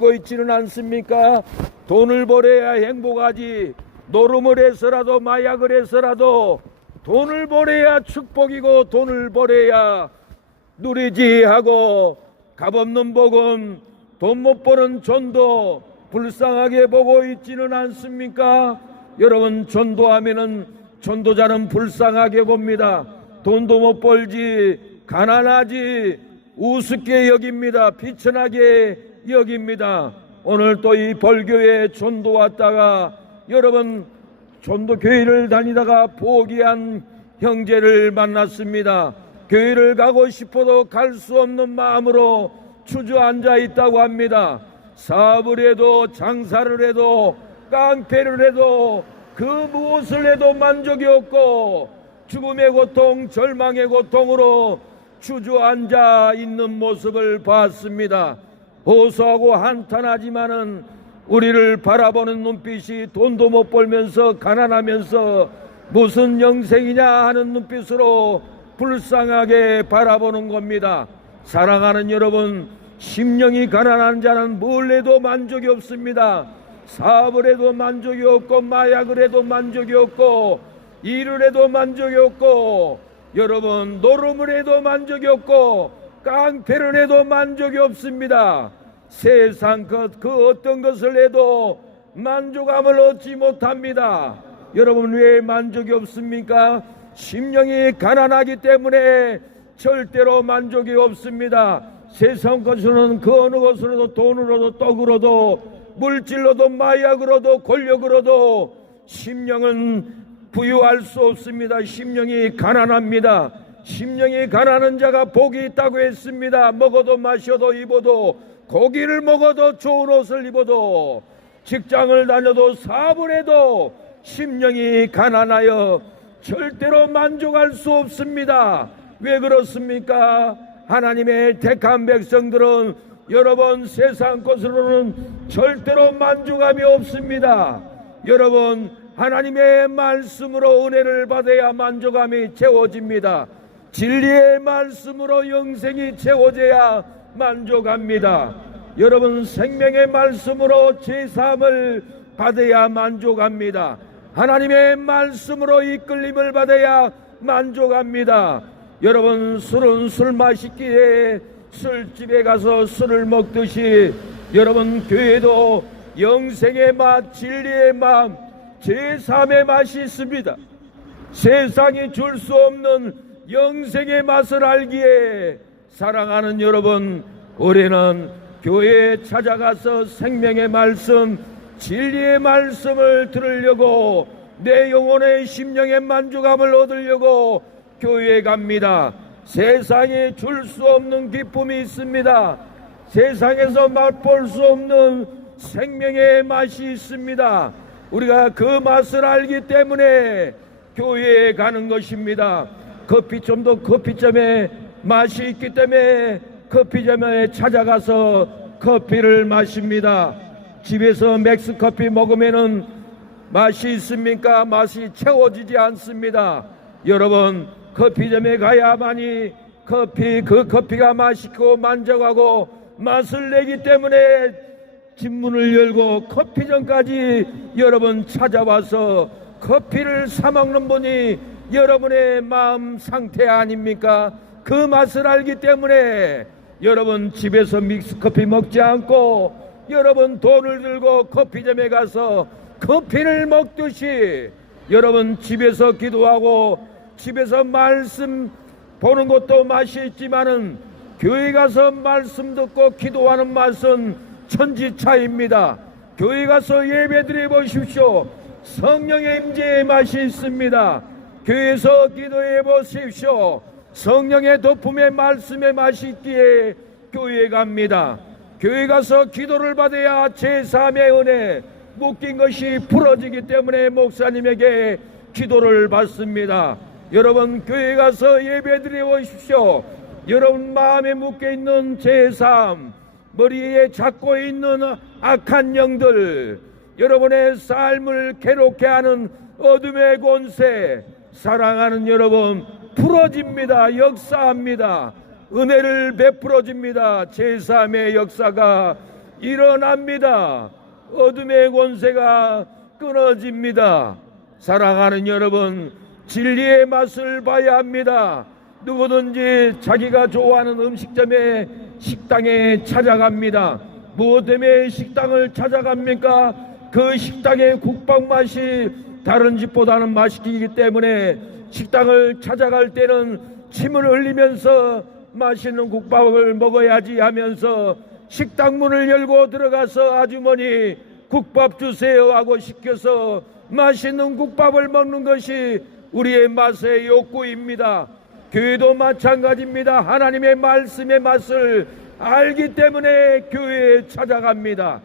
고 있지는 않습니까? 돈을 벌어야 행복하지. 노름을 해서라도 마약을 해서라도 돈을 벌어야 축복이고 돈을 벌어야 누리지 하고 값없는 복음, 돈 못 버는 전도 불쌍하게 보고 있지는 않습니까? 여러분, 전도하면은 전도자는 불쌍하게 봅니다. 돈도 못 벌지, 가난하지, 우습게 여깁니다. 비천하게 여깁니다. 오늘 또 이 벌교에 전도 왔다가 여러분, 전도교회를 다니다가 포기한 형제를 만났습니다. 교회를 가고 싶어도 갈 수 없는 마음으로 주저앉아 있다고 합니다. 사업을 해도 장사를 해도 깡패를 해도 그 무엇을 해도 만족이 없고 죽음의 고통, 절망의 고통으로 주저앉아 있는 모습을 봤습니다. 호소하고 한탄하지만은 우리를 바라보는 눈빛이 돈도 못 벌면서 가난하면서 무슨 영생이냐 하는 눈빛으로 불쌍하게 바라보는 겁니다. 사랑하는 여러분, 심령이 가난한 자는 뭘 해도 만족이 없습니다. 사업을 해도 만족이 없고 마약을 해도 만족이 없고 일을 해도 만족이 없고 여러분, 노름을 해도 만족이 없고 깡패를 해도 만족이 없습니다. 세상 그 어떤 것을 해도 만족함을 얻지 못합니다. 여러분, 왜 만족이 없습니까? 심령이 가난하기 때문에 절대로 만족이 없습니다. 세상 것으로는 그 어느 것으로도 돈으로도 떡으로도 물질로도 마약으로도 권력으로도 심령은 부유할 수 없습니다. 심령이 가난합니다. 심령이 가난한 자가 복이 있다고 했습니다. 먹어도 마셔도 입어도 고기를 먹어도 좋은 옷을 입어도 직장을 다녀도 사업을 해도 심령이 가난하여 절대로 만족할 수 없습니다. 왜 그렇습니까? 하나님의 택한 백성들은 여러분, 세상 것으로는 절대로 만족함이 없습니다. 여러분, 하나님의 말씀으로 은혜를 받아야 만족함이 채워집니다. 진리의 말씀으로 영생이 채워져야 만족합니다. 여러분, 생명의 말씀으로 제사함을 받아야 만족합니다. 하나님의 말씀으로 이끌림을 받아야 만족합니다. 여러분, 술은 술 마시기에 술집에 가서 술을 먹듯이 여러분, 교회도 영생의 맛, 진리의 맛, 제사함의 맛이 있습니다. 세상이 줄 수 없는 영생의 맛을 알기에 사랑하는 여러분, 올해는 교회에 찾아가서 생명의 말씀, 진리의 말씀을 들으려고 내 영혼의 심령의 만족함을 얻으려고 교회에 갑니다. 세상에 줄 수 없는 기쁨이 있습니다. 세상에서 맛볼 수 없는 생명의 맛이 있습니다. 우리가 그 맛을 알기 때문에 교회에 가는 것입니다. 커피점도 커피점에 맛이 있기 때문에 커피점에 찾아가서 커피를 마십니다. 집에서 맥스커피 먹으면은 맛이 있습니까? 맛이 채워지지 않습니다. 여러분, 커피점에 가야만이 그 커피가 맛있고 만족하고 맛을 내기 때문에 집문을 열고 커피점까지 여러분 찾아와서 커피를 사 먹는 분이 여러분의 마음 상태 아닙니까? 그 맛을 알기 때문에 여러분, 집에서 믹스커피 먹지 않고 여러분, 돈을 들고 커피점에 가서 커피를 먹듯이 여러분, 집에서 기도하고 집에서 말씀 보는 것도 맛이 있지만은 교회 가서 말씀 듣고 기도하는 맛은 천지차이입니다. 교회 가서 예배 드려 보십시오. 성령의 임재의 맛이 있습니다. 교회에서 기도해 보십시오. 성령의 도품의 말씀의 맛이 있기에 교회에 갑니다. 교회 가서 기도를 받아야 제3의 은혜, 묶인 것이 풀어지기 때문에 목사님에게 기도를 받습니다. 여러분, 교회 가서 예배 드려 보십시오. 여러분 마음에 묶여 있는 제3, 머리에 잡고 있는 악한 영들, 여러분의 삶을 괴롭게 하는 어둠의 권세, 사랑하는 여러분, 풀어집니다. 역사합니다. 은혜를 베풀어집니다. 제3의 역사가 일어납니다. 어둠의 권세가 끊어집니다. 사랑하는 여러분, 진리의 맛을 봐야 합니다. 누구든지 자기가 좋아하는 음식점에 식당에 찾아갑니다. 무엇 때문에 식당을 찾아갑니까? 그 식당의 국밥 맛이 다른 집보다는 맛있기 때문에 식당을 찾아갈 때는 침을 흘리면서 맛있는 국밥을 먹어야지 하면서 식당 문을 열고 들어가서 아주머니 국밥 주세요 하고 시켜서 맛있는 국밥을 먹는 것이 우리의 맛의 욕구입니다. 교회도 마찬가지입니다. 하나님의 말씀의 맛을 알기 때문에 교회에 찾아갑니다.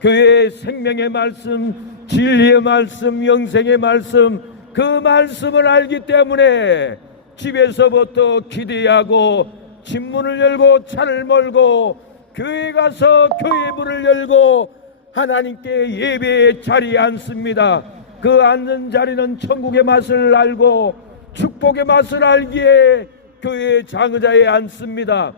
교회의 생명의 말씀, 진리의 말씀, 영생의 말씀, 그 말씀을 알기 때문에 집에서부터 기대하고 집문을 열고 차를 몰고 교회 가서 교회 문을 열고 하나님께 예배의 자리에 앉습니다. 그 앉는 자리는 천국의 맛을 알고 축복의 맛을 알기에 교회의 장의자에 앉습니다.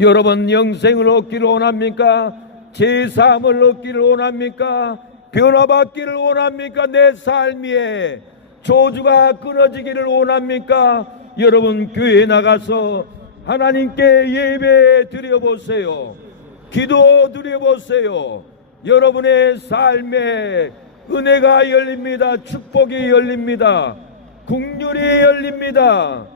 여러분, 영생을 얻기를 원합니까? 제사함을 얻기를 원합니까? 변화받기를 원합니까? 내 삶에 저주가 끊어지기를 원합니까? 여러분, 교회에 나가서 하나님께 예배 드려보세요. 기도 드려보세요. 여러분의 삶에 은혜가 열립니다. 축복이 열립니다. 국률이 열립니다.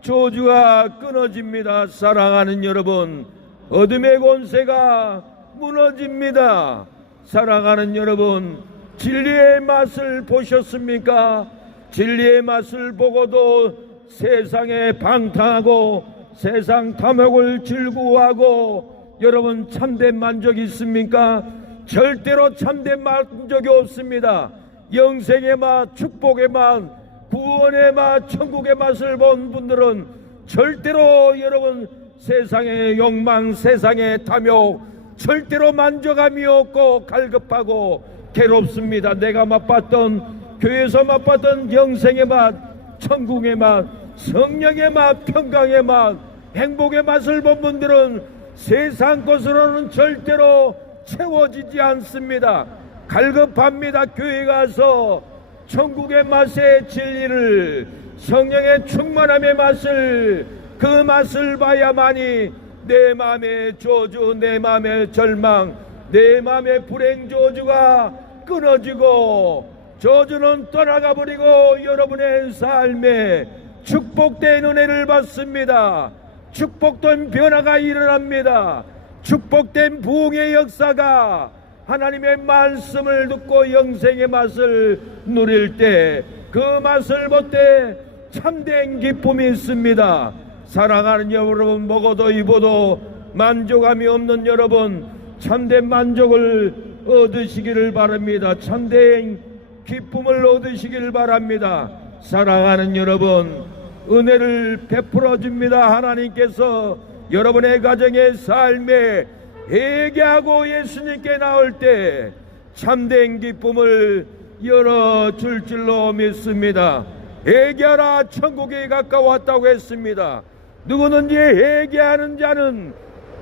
저주가 끊어집니다. 사랑하는 여러분, 어둠의 권세가 무너집니다. 사랑하는 여러분, 진리의 맛을 보셨습니까? 진리의 맛을 보고도 세상에 방탕하고 세상 탐욕을 즐거워하고 여러분, 참된 만족이 있습니까? 절대로 참된 만족이 없습니다. 영생의 맛, 축복의 맛, 구원의 맛, 천국의 맛을 본 분들은 절대로 여러분, 세상의 욕망, 세상의 탐욕, 절대로 만족함이 없고 갈급하고 괴롭습니다. 내가 맛봤던, 교회에서 맛봤던 영생의 맛, 천국의 맛, 성령의 맛, 평강의 맛, 행복의 맛을 본 분들은 세상 것으로는 절대로 채워지지 않습니다. 갈급합니다. 교회 가서 천국의 맛의 진리를, 성령의 충만함의 맛을, 그 맛을 봐야만이 내 마음의 저주, 내 마음의 절망, 내 마음의 불행 저주가 끊어지고 저주는 떠나가 버리고 여러분의 삶에 축복된 은혜를 받습니다. 축복된 변화가 일어납니다. 축복된 부흥의 역사가, 하나님의 말씀을 듣고 영생의 맛을 누릴 때, 그 맛을 볼 때 참된 기쁨이 있습니다. 사랑하는 여러분, 먹어도 입어도 만족함이 없는 여러분, 참된 만족을 얻으시기를 바랍니다. 참된 기쁨을 얻으시기를 바랍니다. 사랑하는 여러분, 은혜를 베풀어 줍니다. 하나님께서 여러분의 가정의 삶에 회개하고 예수님께 나올 때 참된 기쁨을 열어줄 줄로 믿습니다. 회개하라, 천국에 가까웠다고 했습니다. 누구든지 회개하는 자는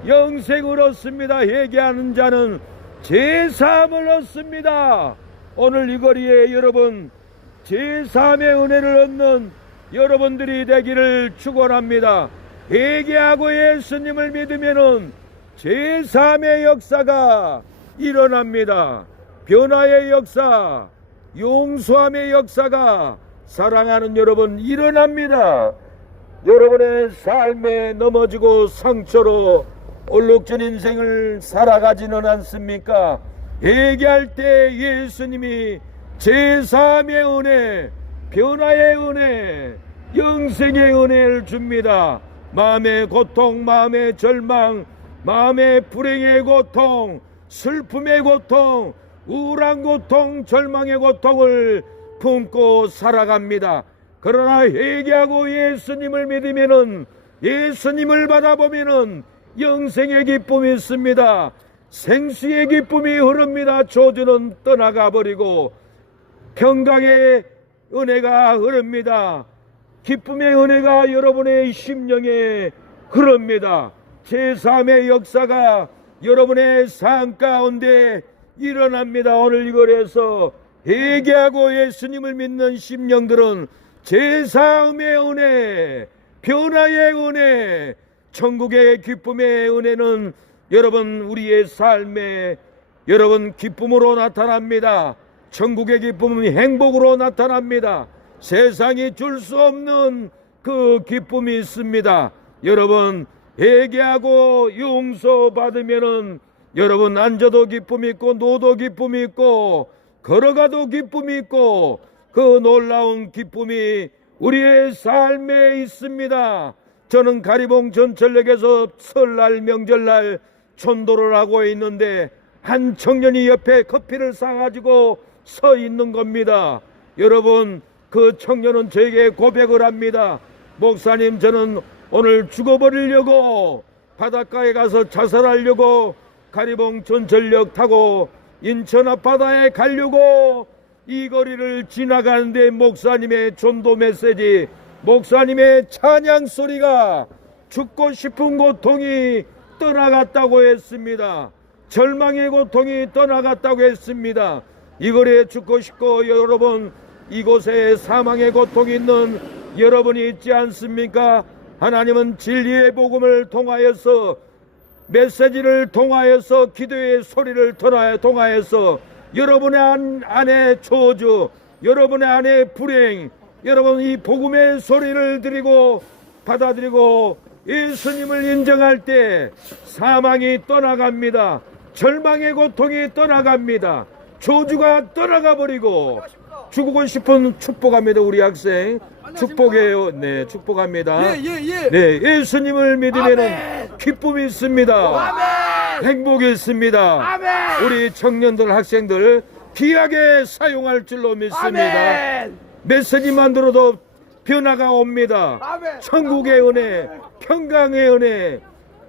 영생을 얻습니다. 회개하는 자는 제사함을 얻습니다. 오늘 이 거리에 여러분, 제사함의 은혜를 얻는 여러분들이 되기를 축원합니다. 회개하고 예수님을 믿으면은 제사함의 역사가 일어납니다. 변화의 역사, 용서함의 역사가, 사랑하는 여러분, 일어납니다. 여러분의 삶에 넘어지고 상처로 얼룩진 인생을 살아가지는 않습니까? 회개할 때 예수님이 제사함의 은혜, 변화의 은혜, 영생의 은혜를 줍니다. 마음의 고통, 마음의 절망, 마음의 불행의 고통, 슬픔의 고통, 우울한 고통, 절망의 고통을 품고 살아갑니다. 그러나 회개하고 예수님을 믿으면은, 예수님을 바라보면은 영생의 기쁨이 있습니다. 생수의 기쁨이 흐릅니다. 저주는 떠나가 버리고 평강의 은혜가 흐릅니다. 기쁨의 은혜가 여러분의 심령에 흐릅니다. 제3의 역사가 여러분의 삶 가운데 일어납니다. 오늘 이거에서 회개하고 예수님을 믿는 심령들은 제사음의 은혜, 변화의 은혜, 천국의 기쁨의 은혜는 여러분 우리의 삶에 여러분 기쁨으로 나타납니다. 천국의 기쁨은 행복으로 나타납니다. 세상이 줄 수 없는 그 기쁨이 있습니다. 여러분 회개하고 용서받으면은 여러분 앉아도 기쁨이 있고 누워도 기쁨이 있고 걸어가도 기쁨이 있고 그 놀라운 기쁨이 우리의 삶에 있습니다. 저는 가리봉 전철역에서 설날 명절날 전도를 하고 있는데 한 청년이 옆에 커피를 싸가지고 서 있는 겁니다. 여러분 그 청년은 저에게 고백을 합니다. 목사님, 저는 오늘 죽어버리려고 바닷가에 가서 자살하려고 가리봉 전철역 타고 인천 앞바다에 가려고 이 거리를 지나가는데 목사님의 전도 메시지, 목사님의 찬양 소리가 죽고 싶은 고통이 떠나갔다고 했습니다. 절망의 고통이 떠나갔다고 했습니다. 이 거리에 죽고 싶고 여러분 이곳에 사망의 고통이 있는 여러분이 있지 않습니까? 하나님은 진리의 복음을 통하여서 메시지를 통하여서 기도의 소리를 통하여서 여러분의 안에 저주, 여러분의 안에 불행, 여러분 이 복음의 소리를 드리고 받아들이고 예수님을 인정할 때 사망이 떠나갑니다. 절망의 고통이 떠나갑니다. 저주가 떠나가 버리고 죽고 싶은 축복합니다. 우리 학생 축복해요. 네, 축복합니다. 네, 예수님을 믿으면 기쁨이 있습니다. 행복이 있습니다. 우리 청년들 학생들 귀하게 사용할 줄로 믿습니다. 메시지만 들어도 변화가 옵니다. 천국의 은혜, 평강의 은혜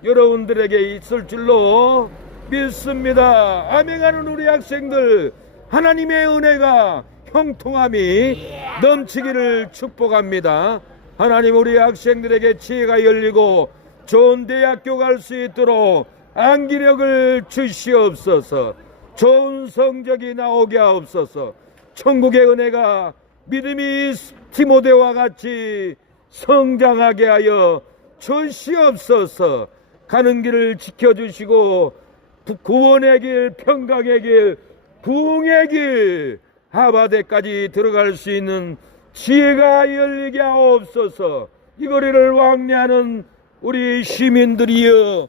여러분들에게 있을 줄로 믿습니다. 아멘하는 우리 학생들 하나님의 은혜가 형통함이 넘치기를 축복합니다. 하나님 우리 학생들에게 지혜가 열리고 좋은 대학교 갈 수 있도록 안기력을 주시옵소서. 좋은 성적이 나오게 하옵소서. 천국의 은혜가 믿음이 디모데와 같이 성장하게 하여 주시옵소서. 가는 길을 지켜주시고 구원의 길, 평강의 길, 부흥의 길 하바데까지 들어갈 수 있는 지혜가 열리게 하옵소서. 이 거리를 왕래하는 우리 시민들이여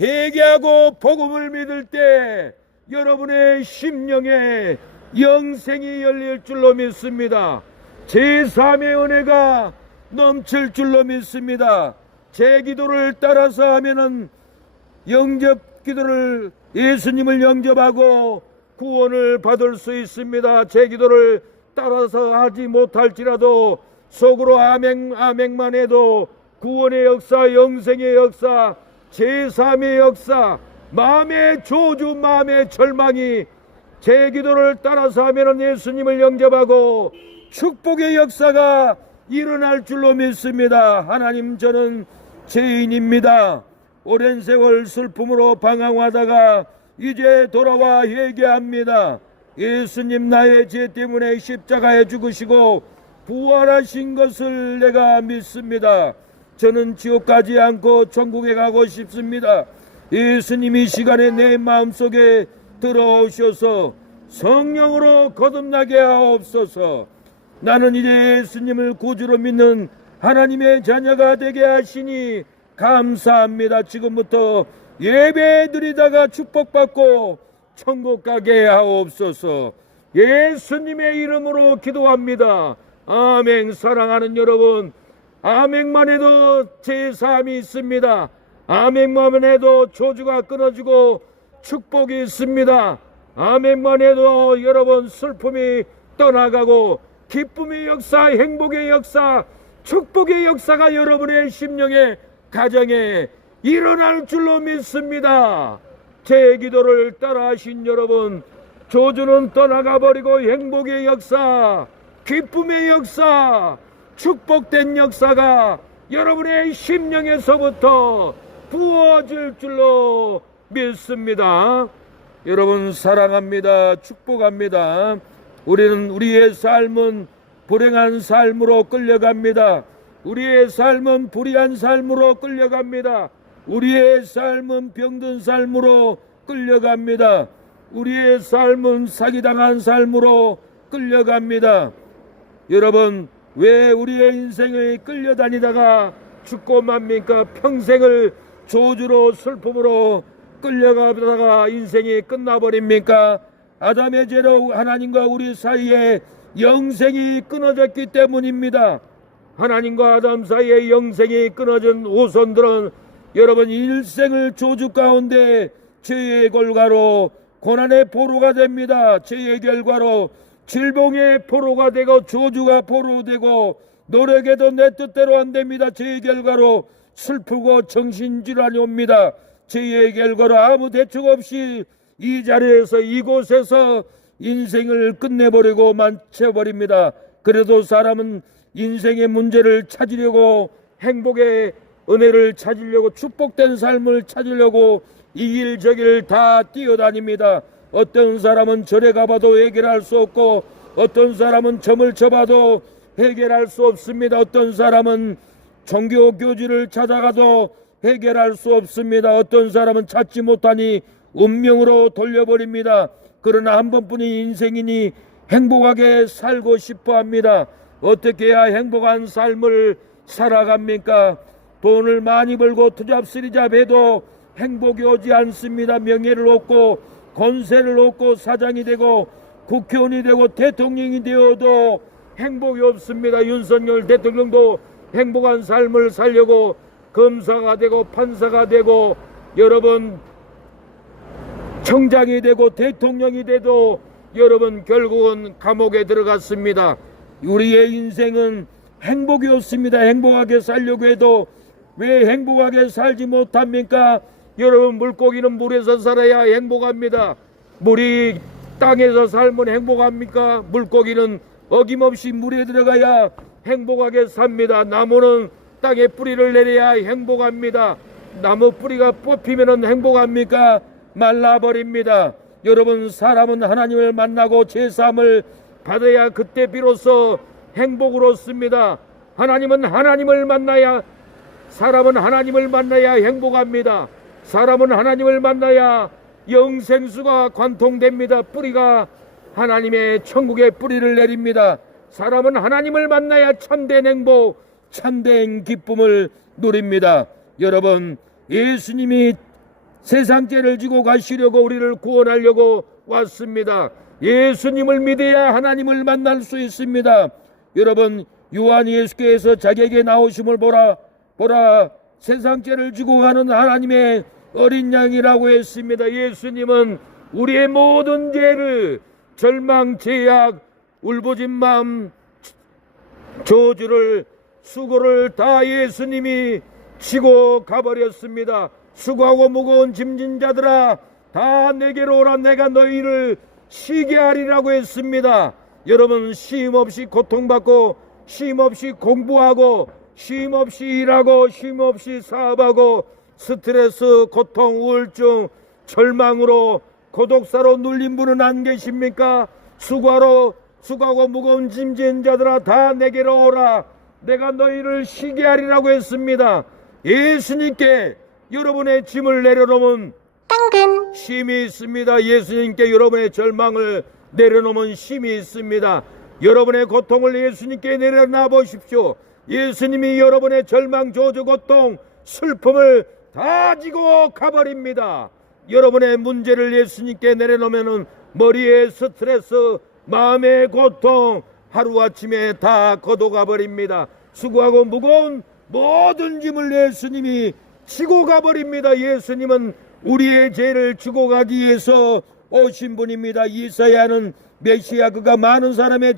회개하고 복음을 믿을 때 여러분의 심령에 영생이 열릴 줄로 믿습니다. 제3의 은혜가 넘칠 줄로 믿습니다. 제 기도를 따라서 하면은 영접 기도를 예수님을 영접하고 구원을 받을 수 있습니다. 제 기도를 따라서 하지 못할지라도 속으로 아멘 아멘만 해도 구원의 역사, 영생의 역사, 제3의 역사, 마음의 저주, 마음의 절망이 제 기도를 따라서 하면 예수님을 영접하고 축복의 역사가 일어날 줄로 믿습니다. 하나님, 저는 죄인입니다. 오랜 세월 슬픔으로 방황하다가 이제 돌아와 회개합니다. 예수님 나의 죄 때문에 십자가에 죽으시고 부활하신 것을 내가 믿습니다. 저는 지옥 가지 않고 천국에 가고 싶습니다. 예수님이 시간에 내 마음속에 들어오셔서 성령으로 거듭나게 하옵소서. 나는 이제 예수님을 구주로 믿는 하나님의 자녀가 되게 하시니 감사합니다. 지금부터 예배 드리다가 축복받고 천국 가게 하옵소서. 예수님의 이름으로 기도합니다. 아멘. 사랑하는 여러분, 아멘만 해도 제3이 있습니다. 아멘만 해도 저주가 끊어지고 축복이 있습니다. 아멘만 해도 여러분 슬픔이 떠나가고 기쁨의 역사, 행복의 역사, 축복의 역사가 여러분의 심령에, 가정에 일어날 줄로 믿습니다. 제 기도를 따라하신 여러분, 저주는 떠나가 버리고 행복의 역사, 기쁨의 역사, 축복된 역사가 여러분의 심령에서부터 부어질 줄로 믿습니다. 여러분 사랑합니다. 축복합니다. 우리는 우리의 삶은 불행한 삶으로 끌려갑니다. 우리의 삶은 불의한 삶으로 끌려갑니다. 우리의 삶은 병든 삶으로 끌려갑니다. 우리의 삶은 사기당한 삶으로 끌려갑니다. 여러분, 왜 우리의 인생을 끌려다니다가 죽고 맙니까? 평생을 저주로 슬픔으로 끌려가다가 인생이 끝나버립니까? 아담의 죄로 하나님과 우리 사이에 영생이 끊어졌기 때문입니다. 하나님과 아담 사이에 영생이 끊어진 후손들은 여러분 일생을 저주 가운데 죄의 결과로 고난의 포로가 됩니다. 죄의 결과로 질병의 포로가 되고 저주가 포로되고 노력해도 내 뜻대로 안 됩니다. 죄의 결과로 슬프고 정신질환이 옵니다. 죄의 결과로 아무 대책 없이 이 자리에서 이곳에서 인생을 끝내버리고 만쳐버립니다. 그래도 사람은 인생의 문제를 찾으려고 행복의 은혜를 찾으려고 축복된 삶을 찾으려고 이 길 저 길 다 뛰어다닙니다. 어떤 사람은 절에 가봐도 해결할 수 없고 어떤 사람은 점을 쳐봐도 해결할 수 없습니다. 어떤 사람은 종교 교지를 찾아가도 해결할 수 없습니다. 어떤 사람은 찾지 못하니 운명으로 돌려버립니다. 그러나 한 번뿐인 인생이니 행복하게 살고 싶어 합니다. 어떻게 해야 행복한 삶을 살아갑니까? 돈을 많이 벌고 투잡쓰리잡 해도 행복이 오지 않습니다. 명예를 얻고 권세를 얻고 사장이 되고 국회의원이 되고 대통령이 되어도 행복이 없습니다. 윤석열 대통령도 행복한 삶을 살려고 검사가 되고 판사가 되고 여러분 청장이 되고 대통령이 돼도 여러분 결국은 감옥에 들어갔습니다. 우리의 인생은 행복이 없습니다. 행복하게 살려고 해도 왜 행복하게 살지 못합니까? 여러분 물고기는 물에서 살아야 행복합니다. 물이 땅에서 살면 행복합니까? 물고기는 어김없이 물에 들어가야 행복하게 삽니다. 나무는 땅에 뿌리를 내려야 행복합니다. 나무 뿌리가 뽑히면 행복합니까? 말라버립니다. 여러분 사람은 하나님을 만나고 제사함을 받아야 그때 비로소 행복을 얻습니다. 하나님은 하나님을 만나야 사람은 하나님을 만나야 행복합니다. 사람은 하나님을 만나야 영생수가 관통됩니다. 뿌리가 하나님의 천국의 뿌리를 내립니다. 사람은 하나님을 만나야 참된 행복, 참된 기쁨을 누립니다. 여러분 예수님이 세상 죄를 지고 가시려고 우리를 구원하려고 왔습니다. 예수님을 믿어야 하나님을 만날 수 있습니다. 여러분 요한 예수께서 자기에게 나오심을 보라 세상 죄를 지고 가는 하나님의 어린 양이라고 했습니다. 예수님은 우리의 모든 죄를 절망, 죄악, 울부짖는 마음, 저주를 수고를 다 예수님이 지고 가버렸습니다. 수고하고 무거운 짐진 자들아 다 내게로 오라 내가 너희를 쉬게 하리라고 했습니다. 여러분 쉼없이 고통받고 쉼없이 공부하고 쉼없이 일하고 쉼없이 사업하고 스트레스, 고통, 우울증, 절망으로 고독사로 눌린 분은 안 계십니까? 수고하고 무거운 짐진 자들아 다 내게로 오라 내가 너희를 쉬게 하리라고 했습니다. 예수님께 여러분의 짐을 내려놓으면 당근 쉼이 있습니다. 예수님께 여러분의 절망을 내려놓으면 쉼이 있습니다. 여러분의 고통을 예수님께 내려놔 보십시오. 예수님이 여러분의 절망, 저주, 고통, 슬픔을 다 지고 가버립니다. 여러분의 문제를 예수님께 내려놓으면 머리에 스트레스, 마음의 고통 하루아침에 다 걷어가 버립니다. 수고하고 무거운 모든 짐을 예수님이 지고 가버립니다. 예수님은 우리의 죄를 지고 가기 위해서 오신 분입니다. 이사야는 메시아 그가 많은 사람의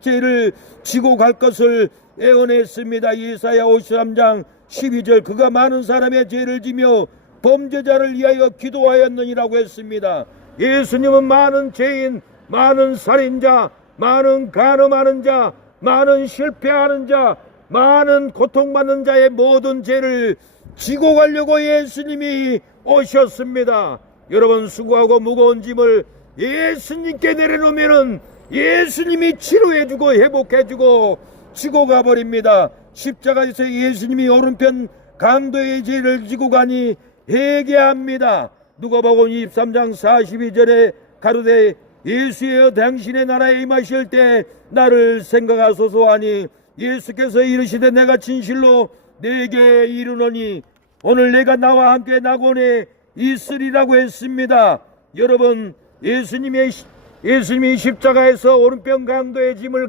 죄를 지고 갈 것을 예언했습니다. 이사야 53장 12절 그가 많은 사람의 죄를 지며 범죄자를 위하여 기도하였느니라고 했습니다. 예수님은 많은 죄인, 많은 살인자, 많은 간음하는 자, 많은 실패하는 자, 많은 고통받는 자의 모든 죄를 지고 가려고 예수님이 오셨습니다. 여러분, 수고하고 무거운 짐을 예수님께 내려놓으면은 예수님이 치료해주고 회복해주고 지고 가버립니다. 십자가에서 예수님이 오른편 강도의 죄를 지고 가니 회개합니다. 누가복음 23장 42절에 가로되 예수여 당신의 나라에 임하실 때 나를 생각하소서 하니 예수께서 이르시되 내가 진실로 내게 이르노니 오늘 내가 나와 함께 낙원에 있으리라고 했습니다. 여러분, 예수님이 십자가에서 오른편 강도의 짐을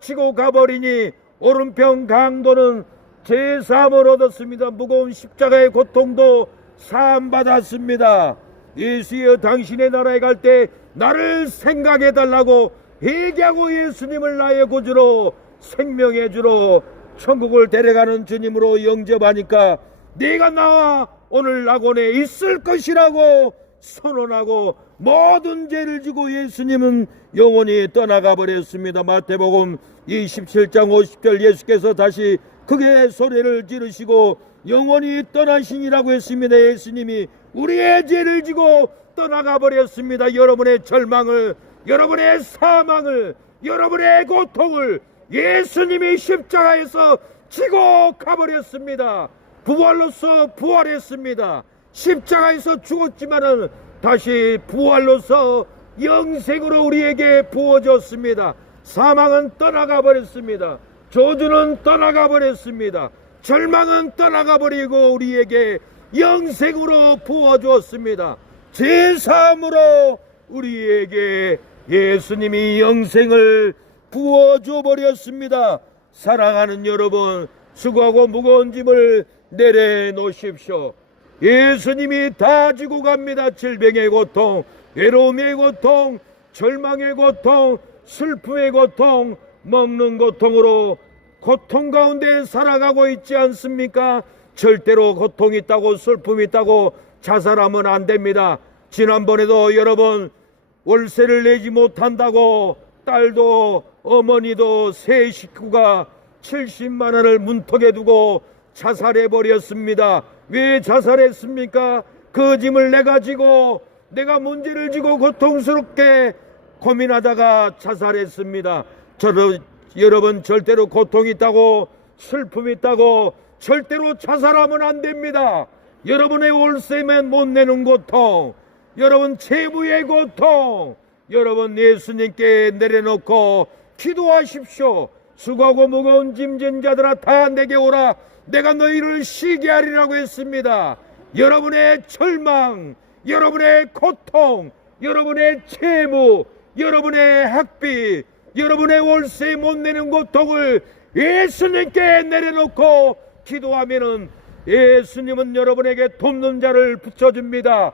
지고 가버리니 오른편 강도는 제3을 얻었습니다. 무거운 십자가의 고통도 사함받았습니다. 예수여 당신의 나라에 갈 때 나를 생각해달라고 회개하고 예수님을 나의 구주로 생명의 주로 천국을 데려가는 주님으로 영접하니까 내가 나와 오늘 낙원에 있을 것이라고 선언하고 모든 죄를 지고 예수님은 영원히 떠나가 버렸습니다. 마태복음 27장 50절 예수께서 다시 크게 소리를 지르시고 영원히 떠나시니라고 했습니다. 예수님이 우리의 죄를 지고 떠나가 버렸습니다. 여러분의 절망을, 여러분의 사망을, 여러분의 고통을 예수님이 십자가에서 지고 가버렸습니다. 부활로서 부활했습니다. 십자가에서 죽었지만은 다시 부활로서 영생으로 우리에게 부어졌습니다. 사망은 떠나가 버렸습니다. 저주는 떠나가 버렸습니다. 절망은 떠나가 버리고 우리에게 영생으로 부어주었습니다. 제3으로 우리에게 예수님이 영생을 부어줘 버렸습니다. 사랑하는 여러분, 수고하고 무거운 짐을 내려놓으십시오. 예수님이 다 지고 갑니다. 질병의 고통, 외로움의 고통, 절망의 고통, 슬픔의 고통, 먹는 고통으로 고통 가운데 살아가고 있지 않습니까? 절대로 고통이 있다고 슬픔이 있다고 자살하면 안 됩니다. 지난번에도 여러분 월세를 내지 못한다고 딸도 어머니도 세 식구가 70만 원을 문턱에 두고 자살해 버렸습니다. 왜 자살했습니까? 그 짐을 내가 지고 내가 문제를 지고 고통스럽게 고민하다가 자살했습니다. 여러분 절대로 고통이 있다고 슬픔이 있다고 절대로 자살하면 안 됩니다. 여러분의 월세만 못 내는 고통, 여러분 채무의 고통, 여러분 예수님께 내려놓고 기도하십시오. 수고하고 무거운 짐진 자들아 다 내게 오라. 내가 너희를 쉬게 하리라고 했습니다. 여러분의 절망, 여러분의 고통, 여러분의 채무, 여러분의 학비, 여러분의 월세 못 내는 고통을 예수님께 내려놓고 기도하면은 예수님은 여러분에게 돕는 자를 붙여줍니다.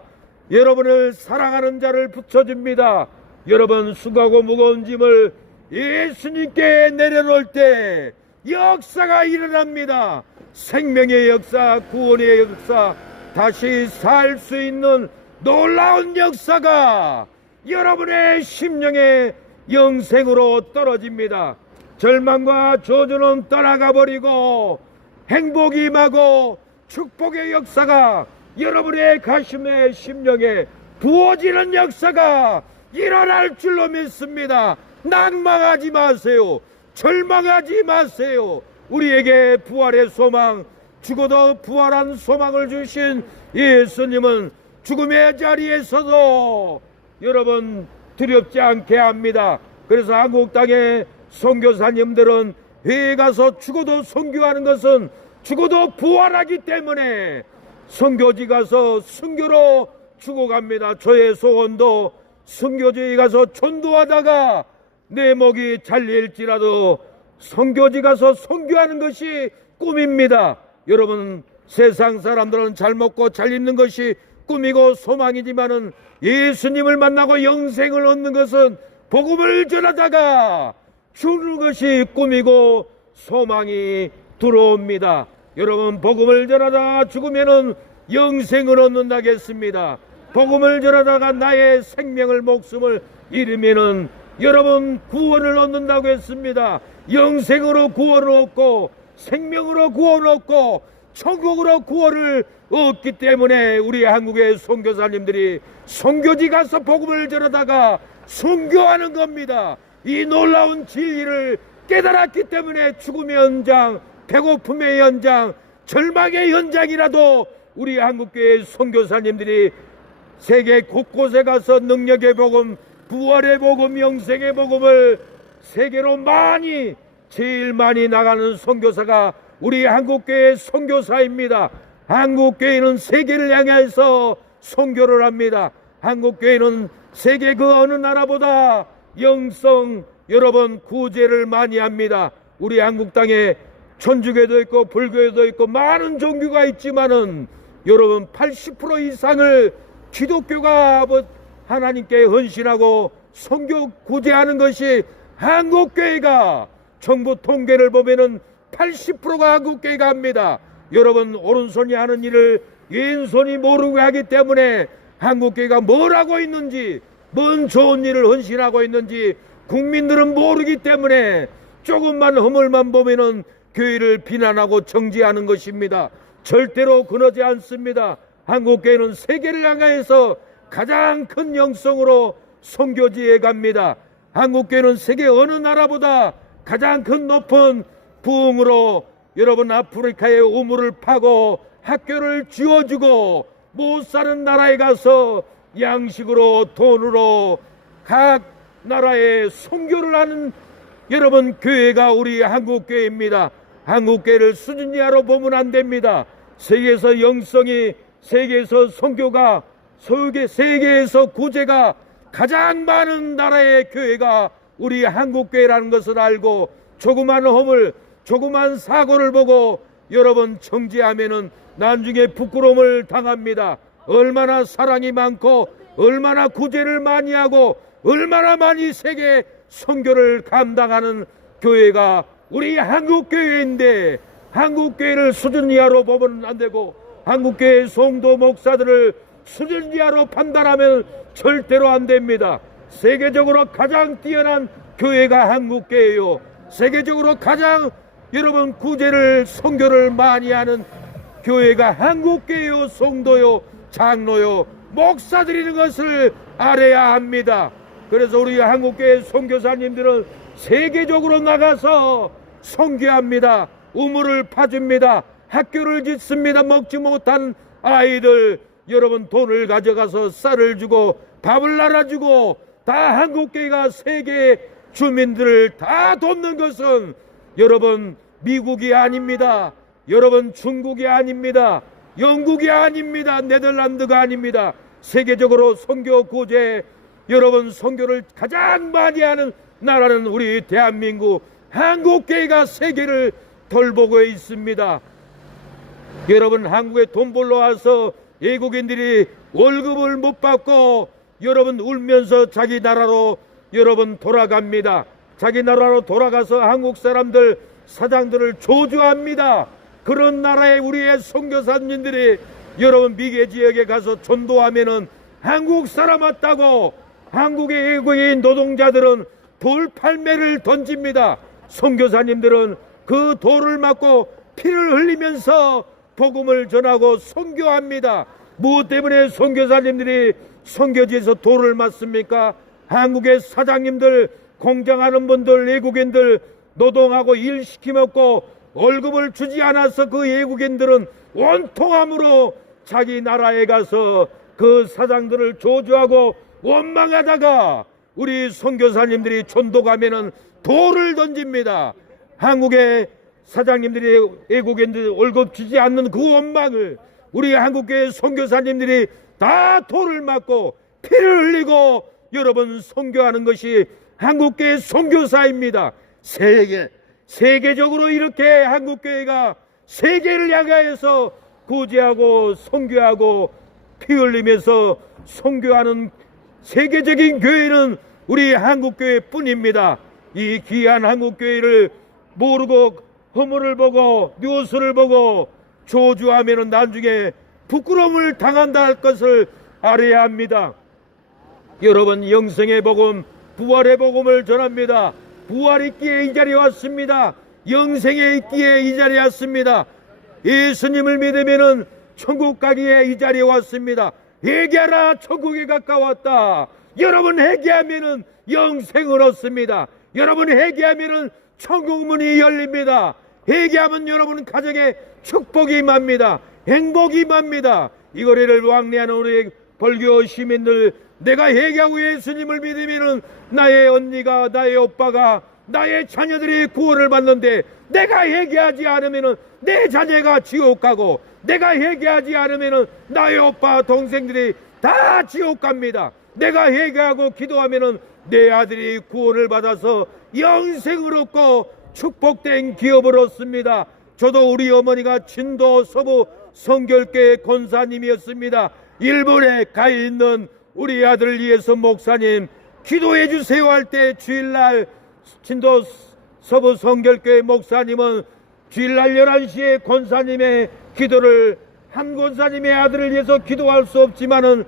여러분을 사랑하는 자를 붙여줍니다. 여러분 수고하고 무거운 짐을 예수님께 내려놓을 때 역사가 일어납니다. 생명의 역사, 구원의 역사, 다시 살 수 있는 놀라운 역사가 여러분의 심령에 영생으로 떨어집니다. 절망과 저주는 떠나가 버리고 행복이 임하고 축복의 역사가 여러분의 가슴에 심령에 부어지는 역사가 일어날 줄로 믿습니다. 낭망하지 마세요. 절망하지 마세요. 우리에게 부활의 소망, 죽어도 부활한 소망을 주신 예수님은 죽음의 자리에서도 여러분 두렵지 않게 합니다. 그래서 한국 땅의 선교사님들은 회에 가서 죽어도 선교하는 것은 죽어도 부활하기 때문에 선교지 가서 선교로 죽어갑니다. 저의 소원도 선교지에 가서 전도하다가 내 목이 잘릴지라도 선교지 가서 선교하는 것이 꿈입니다. 여러분 세상 사람들은 잘 먹고 잘 입는 것이 꿈이고 소망이지만은 예수님을 만나고 영생을 얻는 것은 복음을 전하다가 죽는 것이 꿈이고 소망이 들어옵니다. 여러분 복음을 전하다가 죽으면은 영생을 얻는다겠습니다. 복음을 전하다가 나의 생명을 목숨을 잃으면은 여러분 구원을 얻는다고 했습니다. 영생으로 구원을 얻고 생명으로 구원을 얻고 천국으로 구원을 얻기 때문에 우리 한국의 선교사님들이 선교지 가서 복음을 전하다가 선교하는 겁니다. 이 놀라운 진리를 깨달았기 때문에 죽음의 현장, 배고픔의 현장, 절망의 현장이라도 우리 한국교회 선교사님들이 세계 곳곳에 가서 능력의 복음, 부활의 복음, 영생의 복음을 세계로 제일 많이 나가는 선교사가 우리 한국교회 선교사입니다. 한국교회는 세계를 향해서 선교를 합니다. 한국교회는 세계 그 어느 나라보다 영성, 여러분, 구제를 많이 합니다. 우리 한국 땅에 천주교도 있고 불교도 있고 많은 종교가 있지만은 여러분 80% 이상을 기독교가 하나님께 헌신하고 선교 구제하는 것이 한국교회가 정부 통계를 보면은 80%가 한국교회가 합니다. 여러분, 오른손이 하는 일을 왼손이 모르고 하기 때문에 한국교회가 뭘 하고 있는지, 뭔 좋은 일을 헌신하고 있는지 국민들은 모르기 때문에 조금만 허물만 보면은 교회를 비난하고 정죄하는 것입니다. 절대로 그러지 않습니다. 한국교회는 세계를 향해서 가장 큰 영성으로 선교지에 갑니다. 한국교회는 세계 어느 나라보다 가장 큰 높은 부흥으로 여러분 아프리카의 우물을 파고 학교를 지어주고 못 사는 나라에 가서 양식으로 돈으로 각 나라에 선교를 하는 여러분 교회가 우리 한국교회입니다. 한국교회를 수준 이하로 보면 안 됩니다. 세계에서 영성이, 세계에서 선교가, 세계에서 구제가 가장 많은 나라의 교회가 우리 한국교회라는 것을 알고 조그만 허물, 조그만 사고를 보고 여러분 정죄하면은 나중에 부끄러움을 당합니다. 얼마나 사랑이 많고 얼마나 구제를 많이 하고 얼마나 많이 세계 선교를 감당하는 교회가 우리 한국교회인데 한국교회를 수준 이하로 보면 안 되고 한국교회 성도 목사들을 수준 이하로 판단하면 절대로 안 됩니다. 세계적으로 가장 뛰어난 교회가 한국교회요. 세계적으로 가장 여러분 구제를 선교를 많이 하는 교회가 한국교회요. 성도요, 장로요, 목사들이는 것을 알아야 합니다. 그래서 우리 한국교회 선교사님들은 세계적으로 나가서 선교합니다. 우물을 파줍니다. 학교를 짓습니다. 먹지 못한 아이들 여러분 돈을 가져가서 쌀을 주고 밥을 날아주고 다 한국교회가 세계 주민들을 다 돕는 것은 여러분 미국이 아닙니다. 여러분 중국이 아닙니다. 영국이 아닙니다. 네덜란드가 아닙니다. 세계적으로 선교 구제 여러분 선교를 가장 많이 하는 나라는 우리 대한민국 한국교회가 세계를 돌보고 있습니다. 여러분 한국에 돈 벌러 와서 외국인들이 월급을 못 받고 여러분 울면서 자기 나라로 여러분 돌아갑니다. 자기 나라로 돌아가서 한국 사람들 사장들을 조주합니다. 그런 나라에 우리의 선교사님들이 여러분 미개 지역에 가서 전도하면은 한국 사람 왔다고 한국의 외국인 노동자들은 돌 팔매를 던집니다. 선교사님들은 그 돌을 맞고 피를 흘리면서 복음을 전하고 선교합니다. 무엇 때문에 선교사님들이 선교지에서 돌을 맞습니까? 한국의 사장님들, 공장하는 분들, 외국인들 노동하고 일 시키먹고 월급을 주지 않아서 그 외국인들은 원통함으로 자기 나라에 가서 그 사장들을 조주하고 원망하다가 우리 선교사님들이 전도 가면은 돌을 던집니다. 한국의 사장님들이 외국인들 월급 주지 않는 그 원망을 우리 한국의 선교사님들이 다 돌을 맞고 피를 흘리고 여러분 선교하는 것이 한국교회 선교사입니다. 세계적으로 이렇게 한국교회가 세계를 향하여서 구제하고 선교하고 피 흘리면서 선교하는 세계적인 교회는 우리 한국교회 뿐입니다. 이 귀한 한국교회를 모르고 허물을 보고 뉴스를 보고 조주하면 나중에 부끄러움을 당한다 할 것을 알아야 합니다. 여러분 영생의 복음, 부활의 복음을 전합니다. 부활이 있기에 이 자리에 왔습니다. 영생에 있기에 이 자리에 왔습니다. 예수님을 믿으면은 천국 가기에 이 자리에 왔습니다. 회개하라, 천국이 가까웠다. 여러분 회개하면은 영생을 얻습니다. 여러분 회개하면은 천국 문이 열립니다. 회개하면 여러분 가정에 축복이 임합니다. 행복이 임합니다. 이 거리를 왕래하는 우리 벌교 시민들, 내가 회개하고 예수님을 믿으면은 나의 언니가, 나의 오빠가, 나의 자녀들이 구원을 받는데, 내가 회개하지 않으면은 내 자녀가 지옥 가고, 내가 회개하지 않으면은 나의 오빠 동생들이 다 지옥 갑니다. 내가 회개하고 기도하면은 내 아들이 구원을 받아서 영생을 얻고 축복된 기업을 얻습니다. 저도 우리 어머니가 진도 서부 성결교회 권사님이었습니다. 일본에 가 있는 우리 아들을 위해서 목사님 기도해 주세요 할 때, 주일날 진도 서부 성결교회 목사님은 주일날 11시에 권사님의 기도를, 한 권사님의 아들을 위해서 기도할 수 없지만은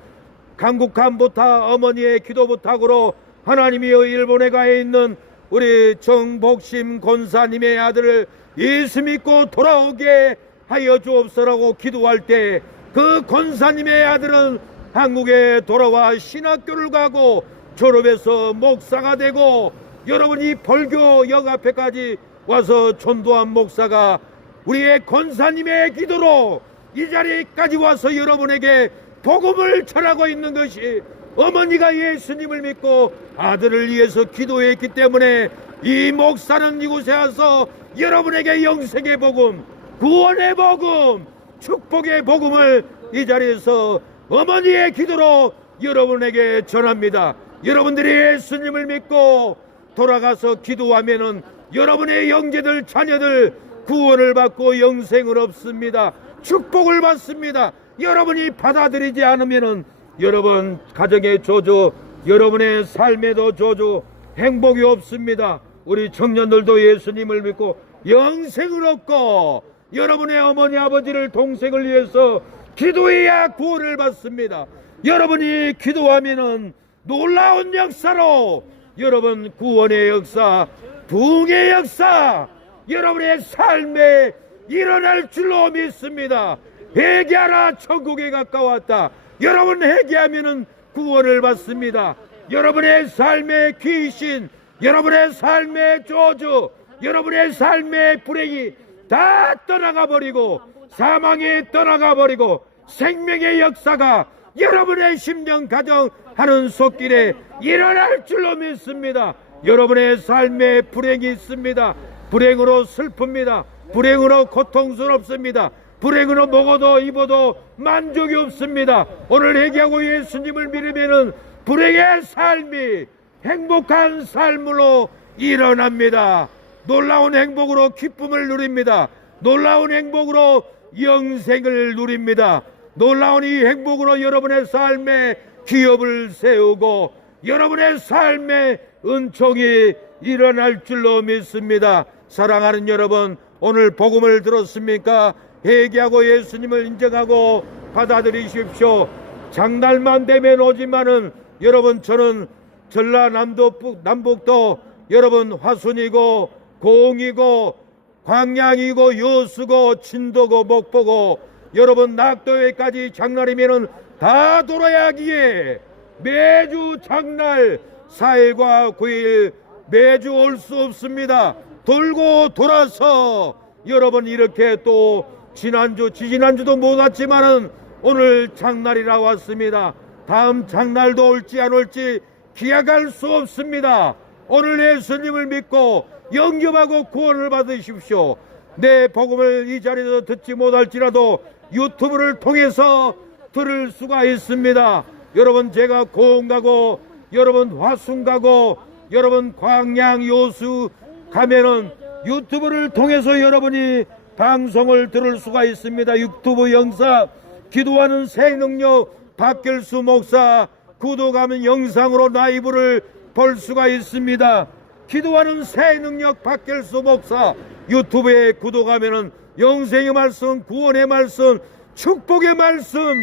간곡한 부탁, 어머니의 기도 부탁으로 하나님이여 일본에 가 있는 우리 정복심 권사님의 아들을 예수 믿고 돌아오게 하여 주옵소서라고 기도할 때, 그 권사님의 아들은 한국에 돌아와 신학교를 가고 졸업해서 목사가 되고, 여러분이 벌교 영앞에까지 와서 전도한 목사가 우리의 권사님의 기도로 이 자리까지 와서 여러분에게 복음을 전하고 있는 것이, 어머니가 예수님을 믿고 아들을 위해서 기도했기 때문에 이 목사는 이곳에 와서 여러분에게 영생의 복음, 구원의 복음, 축복의 복음을 이 자리에서 어머니의 기도로 여러분에게 전합니다. 여러분들이 예수님을 믿고 돌아가서 기도하면은 여러분의 형제들, 자녀들 구원을 받고 영생을 얻습니다. 축복을 받습니다. 여러분이 받아들이지 않으면은 여러분 가정의 저주, 여러분의 삶에도 저주, 행복이 없습니다. 우리 청년들도 예수님을 믿고 영생을 얻고 여러분의 어머니 아버지를, 동생을 위해서 기도해야 구원을 받습니다. 여러분이 기도하면은 놀라운 역사로 여러분 구원의 역사, 부흥의 역사 여러분의 삶에 일어날 줄로 믿습니다. 회개하라, 천국에 가까웠다. 여러분 회개하면은 구원을 받습니다. 여러분의 삶의 귀신, 여러분의 삶의 저주, 여러분의 삶의 불행이 다 떠나가 버리고, 사망이 떠나가 버리고 생명의 역사가 여러분의 심령, 가정 하는 속길에 일어날 줄로 믿습니다. 여러분의 삶에 불행이 있습니다. 불행으로 슬픕니다. 불행으로 고통스럽습니다. 불행으로 먹어도 입어도 만족이 없습니다. 오늘 회개하고 예수님을 믿으면은 불행의 삶이 행복한 삶으로 일어납니다. 놀라운 행복으로 기쁨을 누립니다. 놀라운 행복으로 영생을 누립니다. 놀라운 이 행복으로 여러분의 삶에 기업을 세우고 여러분의 삶에 은총이 일어날 줄로 믿습니다. 사랑하는 여러분, 오늘 복음을 들었습니까? 회개하고 예수님을 인정하고 받아들이십시오. 장날만 되면 오지만은 여러분, 저는 전라남도 남북도 여러분 화순이고 고흥이고 광양이고 여수고 진도고 목포고 여러분 낙도에까지 장날이면은 다 돌아야 하기에 매주 장날 4일과 9일 매주 올 수 없습니다. 돌고 돌아서 여러분 이렇게 또 지지난주도 못 왔지만은 오늘 장날이라 왔습니다. 다음 장날도 올지 안 올지 기약할 수 없습니다. 오늘 예수님을 믿고 영접하고 구원을 받으십시오. 내 복음을 이 자리에서 듣지 못할지라도 유튜브를 통해서 들을 수가 있습니다. 여러분, 제가 고흥 가고 여러분 화순 가고 여러분 광양 여수 가면은 유튜브를 통해서 여러분이 방송을 들을 수가 있습니다. 유튜브 영상 기도하는 새 능력 박결수 목사 구독하면 영상으로 라이브를 볼 수가 있습니다. 기도하는 새 능력 박결수 목사 유튜브에 구독하면은 영생의 말씀, 구원의 말씀, 축복의 말씀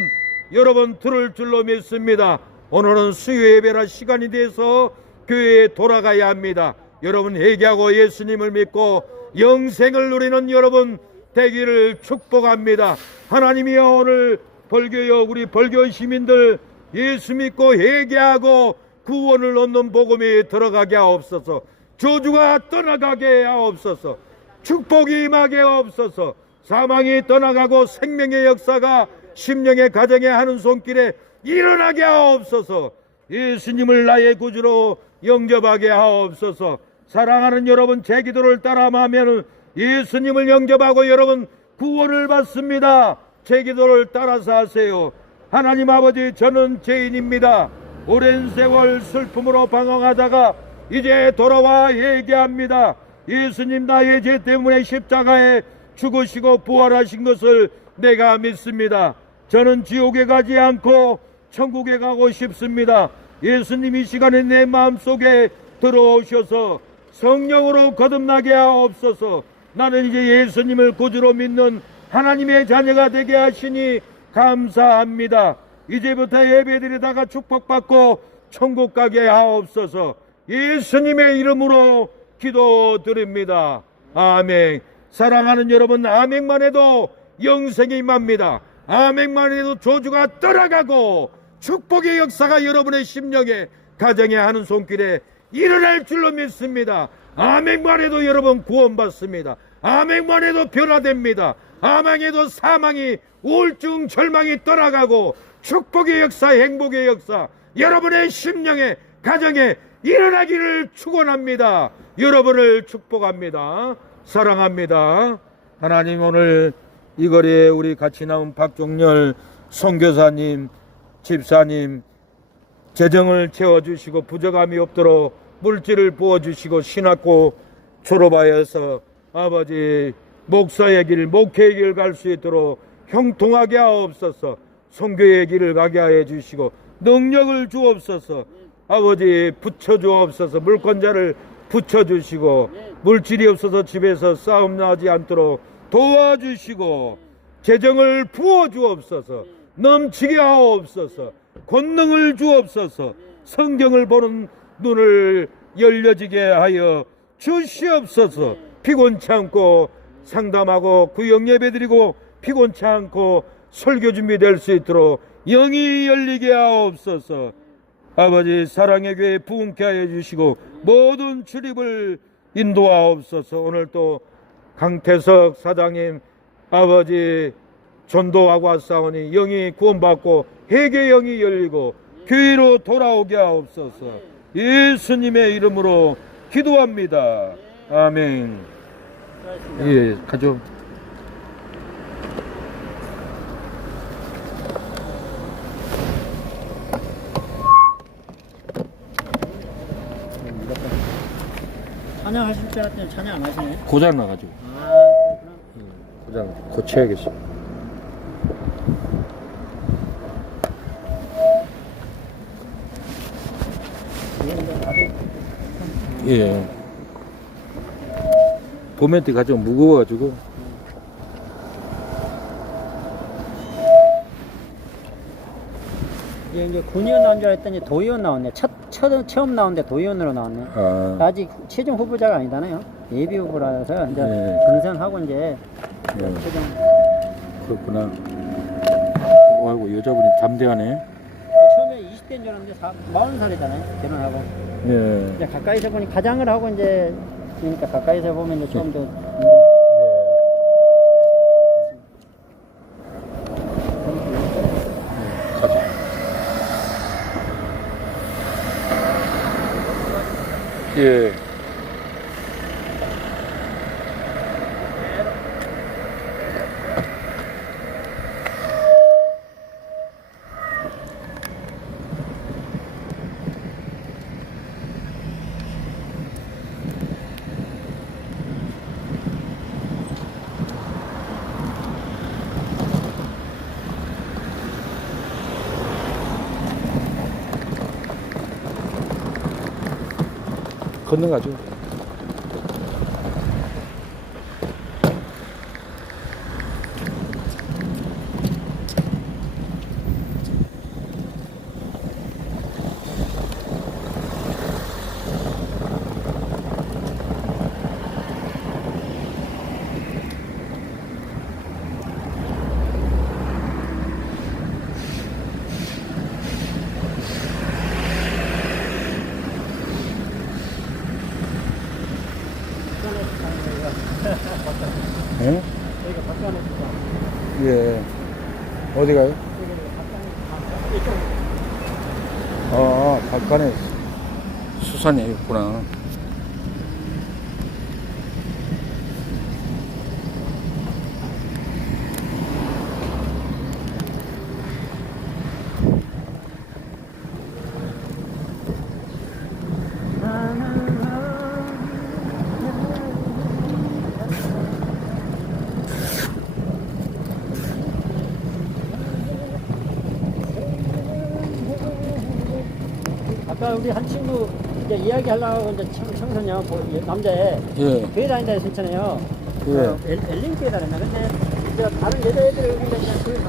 여러분 들을 줄로 믿습니다. 오늘은 수요 예배라 시간이 돼서 교회에 돌아가야 합니다. 여러분 회개하고 예수님을 믿고 영생을 누리는 여러분 되기를 축복합니다. 하나님이여, 오늘 벌교여 우리 벌교 시민들 예수 믿고 회개하고 구원을 얻는 복음이 들어가게 하옵소서. 저주가 떠나가게 하옵소서. 축복이 임하게 하옵소서. 사망이 떠나가고 생명의 역사가 심령의 가정에 하는 손길에 일어나게 하옵소서. 예수님을 나의 구주로 영접하게 하옵소서. 사랑하는 여러분, 제 기도를 따라하면 예수님을 영접하고 여러분 구원을 받습니다. 제 기도를 따라서 하세요. 하나님 아버지, 저는 죄인입니다. 오랜 세월 슬픔으로 방황하다가 이제 돌아와 회개합니다. 예수님, 나의 죄 때문에 십자가에 죽으시고 부활하신 것을 내가 믿습니다. 저는 지옥에 가지 않고 천국에 가고 싶습니다. 예수님, 이 시간에 내 마음속에 들어오셔서 성령으로 거듭나게 하옵소서. 나는 이제 예수님을 구주로 믿는 하나님의 자녀가 되게 하시니 감사합니다. 이제부터 예배드리다가 축복받고 천국 가게 하옵소서. 예수님의 이름으로 기도드립니다. 아멘. 사랑하는 여러분, 아멘만 해도 영생이 임합니다. 아멘만 해도 저주가 떠나가고 축복의 역사가 여러분의 심령에 가정에 하는 손길에 일어날 줄로 믿습니다. 아멘만 해도 여러분 구원받습니다. 아멘만 해도 변화됩니다. 아멘해도 사망이, 우울증, 절망이 떠나가고 축복의 역사, 행복의 역사 여러분의 심령에 가정에 일어나기를 축원합니다. 여러분을 축복합니다. 사랑합니다. 하나님, 오늘 이 거리에 우리 같이 나온 박종렬 선교사님, 집사님 재정을 채워주시고 부족함이 없도록 물질을 부어주시고 신학고 졸업하여서 아버지 목사의 길, 목회의 길 갈 수 있도록 형통하게 하옵소서. 선교의 길을 가게 하여 주시고 능력을 주옵소서. 아버지 붙여주옵소서. 물건자를 붙여주시고 물질이 없어서 집에서 싸움 나지 않도록 도와주시고 재정을 부어주옵소서. 넘치게 하옵소서. 권능을 주옵소서. 성경을 보는 눈을 열려지게 하여 주시옵소서. 피곤치 않고 상담하고 구역 예배드리고 피곤치 않고 설교 준비될 수 있도록 영이 열리게 하옵소서. 아버지, 사랑의 교회 부흥케 하여 주시고 모든 출입을 인도하옵소서. 오늘 또 강태석 사장님 아버지 전도하고 왔사오니 영이 구원받고 회개 영이 열리고 교회로 돌아오게 하옵소서. 예수님의 이름으로 기도합니다. 아멘. 예, 가죠. 찬양하실 줄 알았더니 찬양 안 하시네. 고장 나가지고. 아, 그렇구나. 고장 고쳐야겠어. 예. 도면티가 좀 무거워가지고. 이게 이제 군의원 나온 줄 알았더니 도의원 나왔네. 처음 나온데 도의원으로 나왔네. 아직 최종 후보자가 아니잖아요. 예비 후보라서 이제 예. 경선하고 이제 예. 최종. 그렇구나. 아이고, 여자분이 담대하네. 처음에 20대인 줄 알았는데 40살이잖아요. 결혼하고. 예. 이제 가까이서 보니 가장을 하고 이제 그러니까 가까이서 보면 이제 좀 더. 예. 건너가죠. 예? 저희가 박간에 예. 어디 가요? 박간에 수산이 있구나. 아까 우리 한 친구 이제 이야기하려고 이제 청소년 남자애 예. 교회 다닌다 했었잖아요. 예. 엘린 교회 다녔나? 근데 이제 다른 여자애들 여기 이제 그